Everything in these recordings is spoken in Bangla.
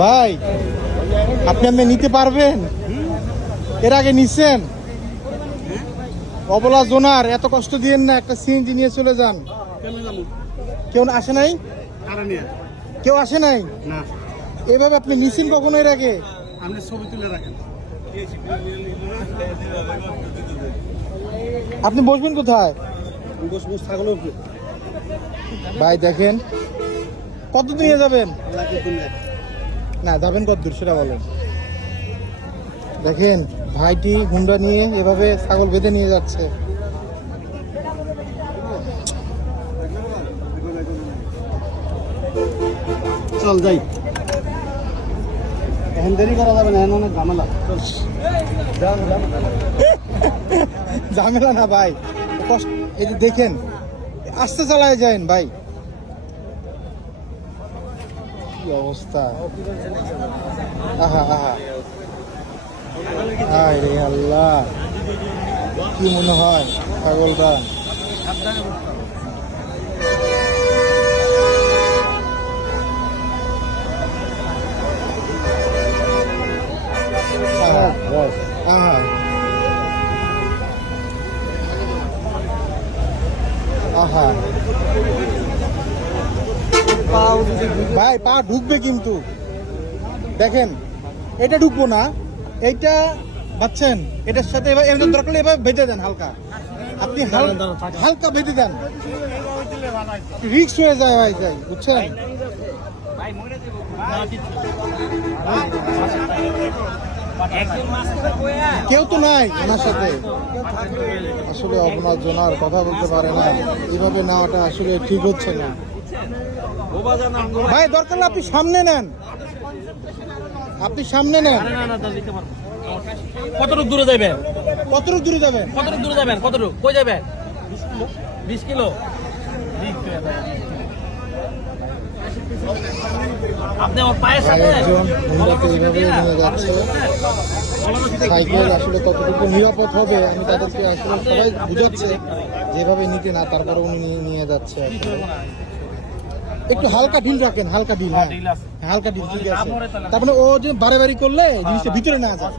ভাই আপনি আমি নিতে পারবেন? এর আগে নিচ্ছেন? অবলা জোনার এত কষ্ট দিয়েন না, একটা সিএনজি নিয়ে চলে যান। কেউ আসে নাই? কেউ আসে নাই? এভাবে আপনি নিছেন কখনো এর আগে? আপনি ছবি তুলে রাখেন। আপনি বসবেন কোথায়? বসবো ছাগলের উপরে। ভাই দেখেন কত নিয়ে যাবেন? না যাবেন কত দূর সেটা বলেন। দেখেন ভাইটি হুন্ডা নিয়ে এভাবে ছাগল বেঁধে নিয়ে যাচ্ছে। চল যাই, এখন দেরি করা যাবে না, এখন অনেক ঝামেলা। ঝামেলা না ভাই, কষ্ট। এই যে দেখেন আস্তে চালায় যায়েন ভাই, কি অবস্থা। আহা আহা হায় রে আল্লাহ, কি মনে হয় ছাগলটা। আহা আহা ভাই পা ঢুকবে কিন্তু, দেখেন এটা ঢুকবো না, এইটা পাচ্ছেন, এটার সাথে এবার দরকার এবার বেঁধে দেন হালকা, আপনি হালকা বেঁধে দেন, রিস্ক হয়ে যায় ভাই, যাই বুঝছেন। কেউ তো নাই ওনার সাথে, আসলে আপনার জনার কথা বলতে পারে না, এইভাবে নেওয়াটা আসলে ঠিক হচ্ছে না ভাই। দরকার হলে আপনি সামনে নেন, আপনি সামনে নেন। কতটুকু দূরে যাবেন? কতটুকু দূরে যাবেন? কতটুকু দূরে যাবেন? কতটুকু কই যাবেন? 20 কিলো। আপনি আমার পায়ের সাথে একজন হুন্ডাকে এইভাবে নিয়ে যাচ্ছে। সাইকেল আসলে কতটুকু নিরাপদ হবে আমি তাদেরকে আসলে সবাই বুঝাচ্ছে, যেভাবে নিতে না, তারপরে উনি নিয়ে যাচ্ছে। আসলে একটু হালকা ঢিল রাখেন, হালকা ঢিল, হ্যাঁ হালকা ঢিল, ঠিক আছে। তারপরে ও যে বারে বাড়ি করলে জিনিসটা ভিতরে না যায়।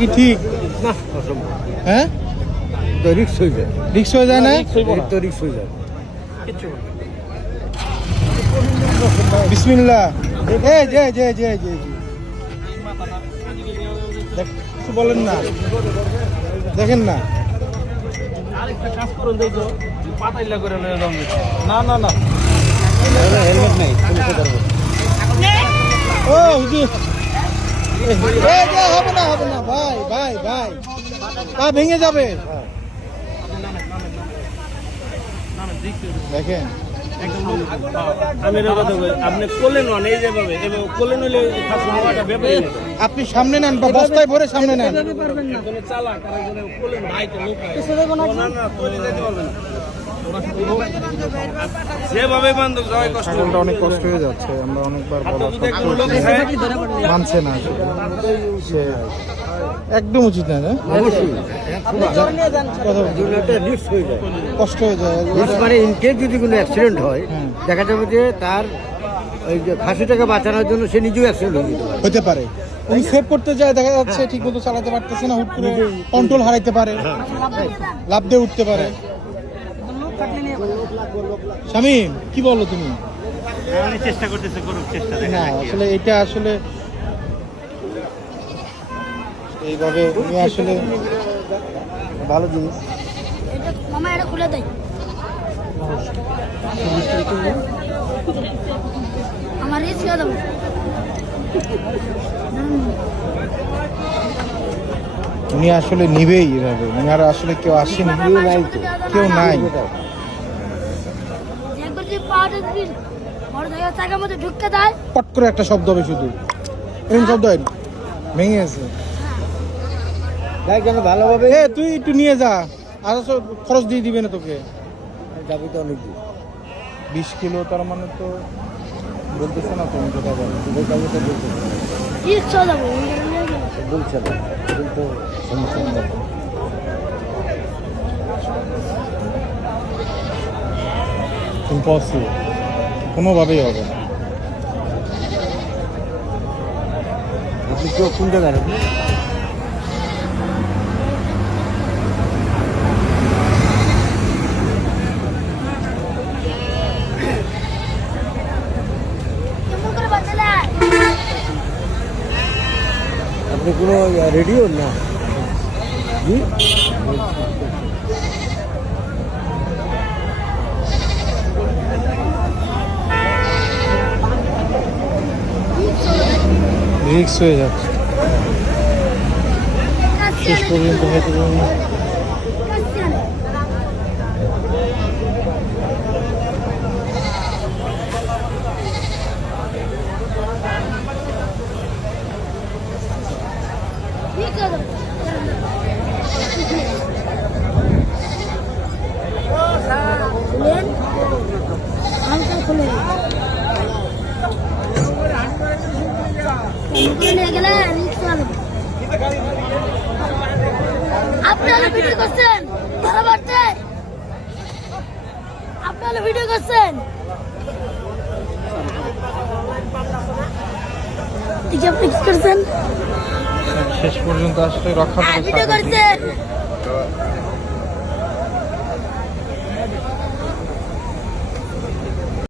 কি ঠিক না, হ্যাঁ রিক্স হয়ে যায়, রিক্স হয়ে যায় না? তো রিক্স হয়ে যায়। বিসমিল্লাহ। এই যে যে যে যে কিছু বলেন না, দেখেন না। আরেকটা কাজ করুন, দেখো পাতাইলা করে না না না হেলমেট নেই, পুলিশে ধরবো। ও হুজুর, হবে না হবে না ভাই, ভাই ভাই পা ভেঙে যাবে। দেখেন আপনি কোলেন নন, এই যেভাবে কোলেন হইলে আপনি সামনে নেন বা বস্তায় ভরে সামনে নেন। চালাক কোলেন ভাইকে লোক যেভাবে বান্ধব জয় কষ্ট, ছাগলটা অনেক কষ্ট হয়ে যাচ্ছে, আমরা অনেকবার বলা সত্ত্বেও মানছে না, সে একদম উচিত না। কষ্ট হয়ে যায়, মানে ইনকেস যদি কোনো অ্যাক্সিডেন্ট হয়, দেখা যাবে যে তার ওই যে ফাঁসিটাকে বাঁচানোর জন্য সে নিজেও অ্যাক্সিডেন্ট হতে পারে। উনি সেভ করতে যায়, দেখা যাচ্ছে ঠিক মতো চালাতে পারতেছে না, হুট করে কন্ট্রোল হারাইতে পারে, লাফ দিয়ে উঠতে পারে। শামীম কি বলো তুমি? চেষ্টা করতেছে, করুক চেষ্টা। না আসলে এটা আসলে এইভাবে উনি আসলে ভালো জিনিস। মামা এটা খুলে দেয়, আমার রিস্ক দেবো। উনি আসলে নিবেই এভাবে, উনি আর আসলে কেউ আসেনি, কেউ নাই। পট করে একটা শব্দ হবে, শুধু এরকম শব্দ হয়নি, ভেঙে গেছে। ভালোভাবে তুই একটু নিয়ে যা, আর খরচ দিয়ে দিবে না তোকে, যাবি তো অনেক 20 কিলো, তার মানে তো বলতেছে না তুমি কথা বলো, বলছে তো সমস্যা নেই। ইম্পসিবল, কোনোভাবেই হবে না। আপনি তো কোন জায়গায় আপনি? কেমন করে বাঁচালে? আপনি কোনো রেডিও না? জি, রিক্স হয়ে যাচ্ছে শেষ পর্যন্ত হয়তো খুলেন হালকা খুলে নিয়ে গেলে রিক্সা দেবো। আপনারা ভিডিও করছেন তারা বাড়তে, আপনারা ভিডিও করছেন দেখি আপনি কি করছেন? শেষ পর্যন্ত আসলে রক্ষা ভিডিও করছেন